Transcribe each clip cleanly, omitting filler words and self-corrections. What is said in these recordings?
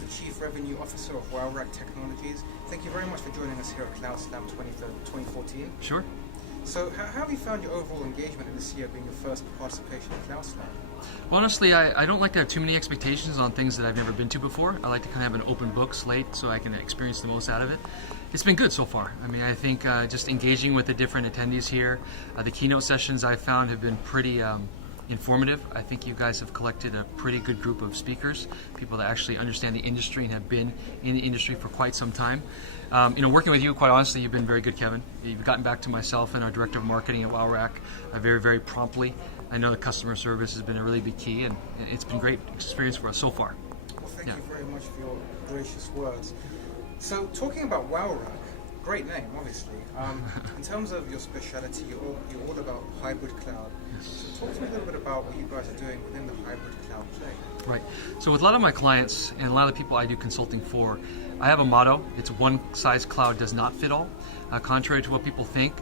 the Chief Revenue Officer of Wowrack Technologies. Thank you very much for joining us here at Cloud Slam 2014. Sure. So how have you found your overall engagement in this year being your first participation in Cloud Slam? Honestly, I don't like to have too many expectations on things that I've never been to before. I like to kind of have an open book slate so I can experience the most out of it. It's been good so far. I mean, I think just engaging with the different attendees here, the keynote sessions I've found have been pretty informative. I think you guys have collected a pretty good group of speakers, people that actually understand the industry and have been in the industry for quite some time. Working with you, quite honestly, you've been very good, Kevin. You've gotten back to myself and our Director of Marketing at Wowrack very, very promptly. I know the customer service has been a really big key, and it's been a great experience for us so far. Well, thank you very much for your gracious words. So, talking about Wowrack, great name, obviously. In terms of your speciality, you're all about hybrid cloud. Yes. So talk to me a little bit about what you guys are doing within the hybrid cloud play. Right. So with a lot of my clients and a lot of people I do consulting for, I have a motto. It's one size cloud does not fit all. Contrary to what people think,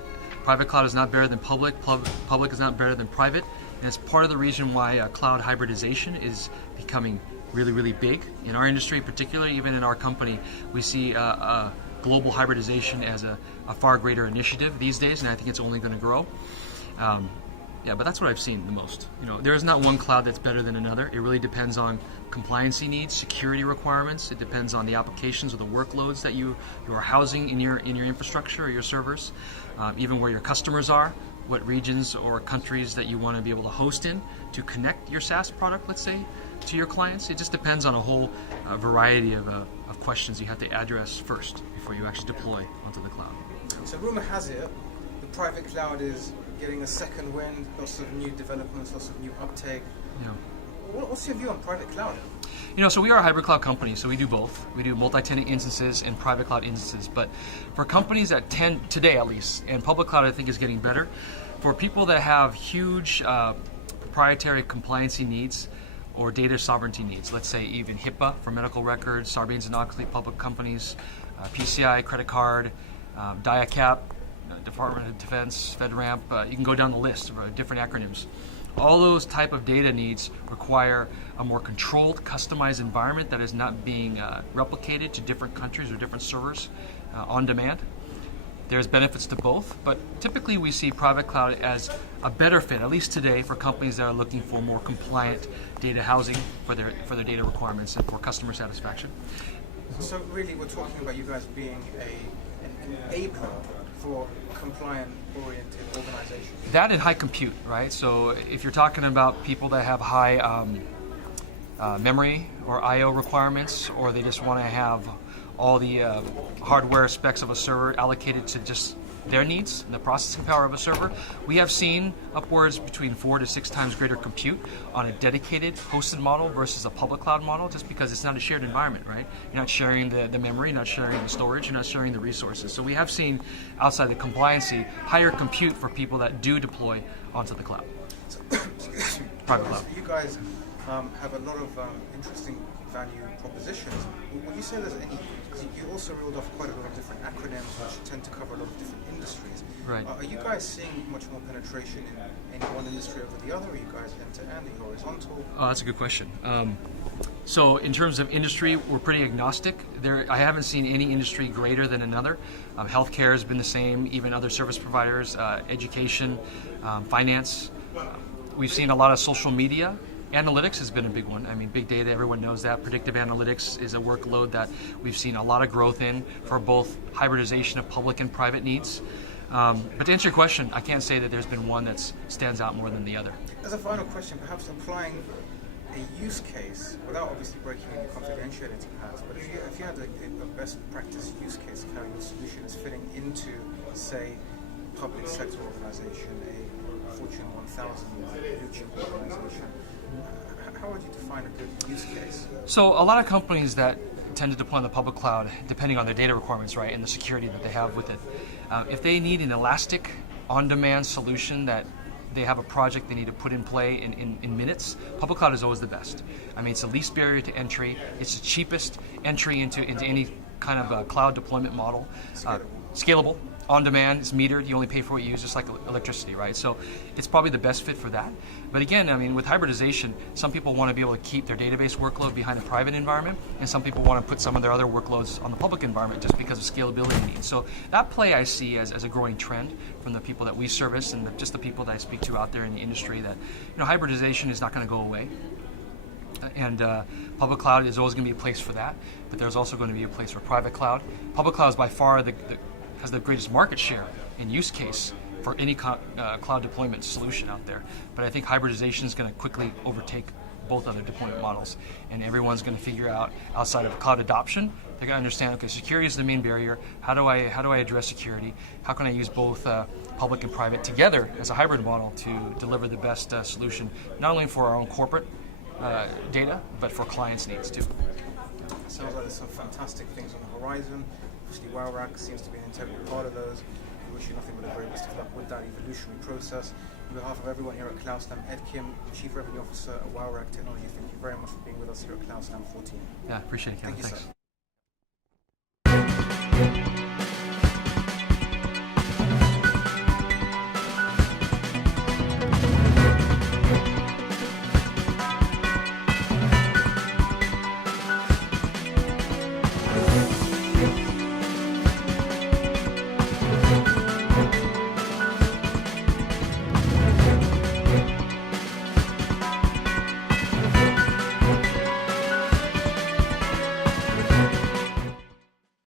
private cloud is not better than public. Public is not better than private. And it's part of the reason why cloud hybridization is becoming really, really big. In our industry, particularly even in our company, we see global hybridization as a far greater initiative these days, and I think it's only going to grow. But that's what I've seen the most. There is not one cloud that's better than another. It really depends on compliancy needs, security requirements. It depends on the applications or the workloads that you are housing in your infrastructure or your servers, even where your customers are, what regions or countries that you want to be able to host in to connect your SaaS product, let's say, to your clients. It just depends on a whole variety of questions you have to address first before you actually deploy onto the cloud. So rumor has it, the private cloud is getting a second wind, lots of new developments, lots of new uptake. Yeah. What's your view on private cloud? So we are a hybrid cloud company, so we do both. We do multi-tenant instances and private cloud instances. But for companies that tend, today at least, and public cloud I think is getting better, for people that have huge proprietary compliancy needs or data sovereignty needs, let's say even HIPAA for medical records, Sarbanes-Oxley, public companies, PCI, credit card, DIACAP, Department of Defense, FedRAMP, you can go down the list of different acronyms. All those type of data needs require a more controlled, customized environment that is not being replicated to different countries or different servers on demand. There's benefits to both, but typically we see private cloud as a better fit, at least today, for companies that are looking for more compliant data housing for their data requirements and for customer satisfaction. So really we're talking about you guys being an enabler for compliant-oriented organizations. That and high compute, right? So if you're talking about people that have high memory or I/O requirements, or they just want to have all the hardware specs of a server allocated to just their needs and the processing power of a server, we have seen upwards between 4 to 6 times greater compute on a dedicated hosted model versus a public cloud model, just because it's not a shared environment, right? You're not sharing the memory, you're not sharing the storage, you're not sharing the resources. So we have seen, outside the compliancy, higher compute for people that do deploy onto the cloud. Private cloud. You guys have a lot of interesting value propositions. Would you say there's any, because you also reeled off quite a lot of different acronyms which tend to cover a lot of different industries. Right. Are you guys seeing much more penetration in one industry over the other? Are you guys end-to-end, horizontal? Oh, that's a good question. So in terms of industry, we're pretty agnostic. I haven't seen any industry greater than another. Healthcare has been the same, even other service providers, education, finance. We've seen a lot of social media. Analytics has been a big one. I mean, big data, everyone knows that. Predictive analytics is a workload that we've seen a lot of growth in for both hybridization of public and private needs. But to answer your question, I can't say that there's been one that stands out more than the other. As a final question, perhaps applying a use case, without obviously breaking any confidentiality perhaps, but if you had a best practice use case of how your solution is fitting into, say, a public sector organization, a Fortune 1000 blue chip organization, how would you define a good use case? So a lot of companies that tend to deploy on the public cloud, depending on their data requirements, right, and the security that they have with it, if they need an elastic, on-demand solution that they have a project they need to put in play in minutes, public cloud is always the best. I mean, it's the least barrier to entry. It's the cheapest entry into any kind of cloud deployment model. Scalable. Scalable. on demand, it's metered, you only pay for what you use, just like electricity, right? So it's probably the best fit for that. But again, I mean, with hybridization, some people want to be able to keep their database workload behind a private environment, and some people want to put some of their other workloads on the public environment just because of scalability needs. So that play I see as a growing trend from the people that we service and just the people that I speak to out there in the industry, that hybridization is not going to go away. And public cloud is always going to be a place for that, but there's also going to be a place for private cloud. Public cloud is by far has the greatest market share in use case for any cloud deployment solution out there. But I think hybridization is going to quickly overtake both other deployment models, and everyone's going to figure out, outside of cloud adoption, they're going to understand, okay, security is the main barrier. How do I address security? How can I use both public and private together as a hybrid model to deliver the best solution, not only for our own corporate data, but for clients' needs too. Sounds like there's some fantastic things on the horizon. Obviously, Wowrack seems to be an integral part of those. We wish you nothing but the very best of luck with that evolutionary process. On behalf of everyone here at CloudSlam, Ed Kimm, Chief Revenue Officer at Wowrack Technology, thank you very much for being with us here at CloudSlam 14. Yeah, appreciate it, Kevin. Thank you, Thanks. sir.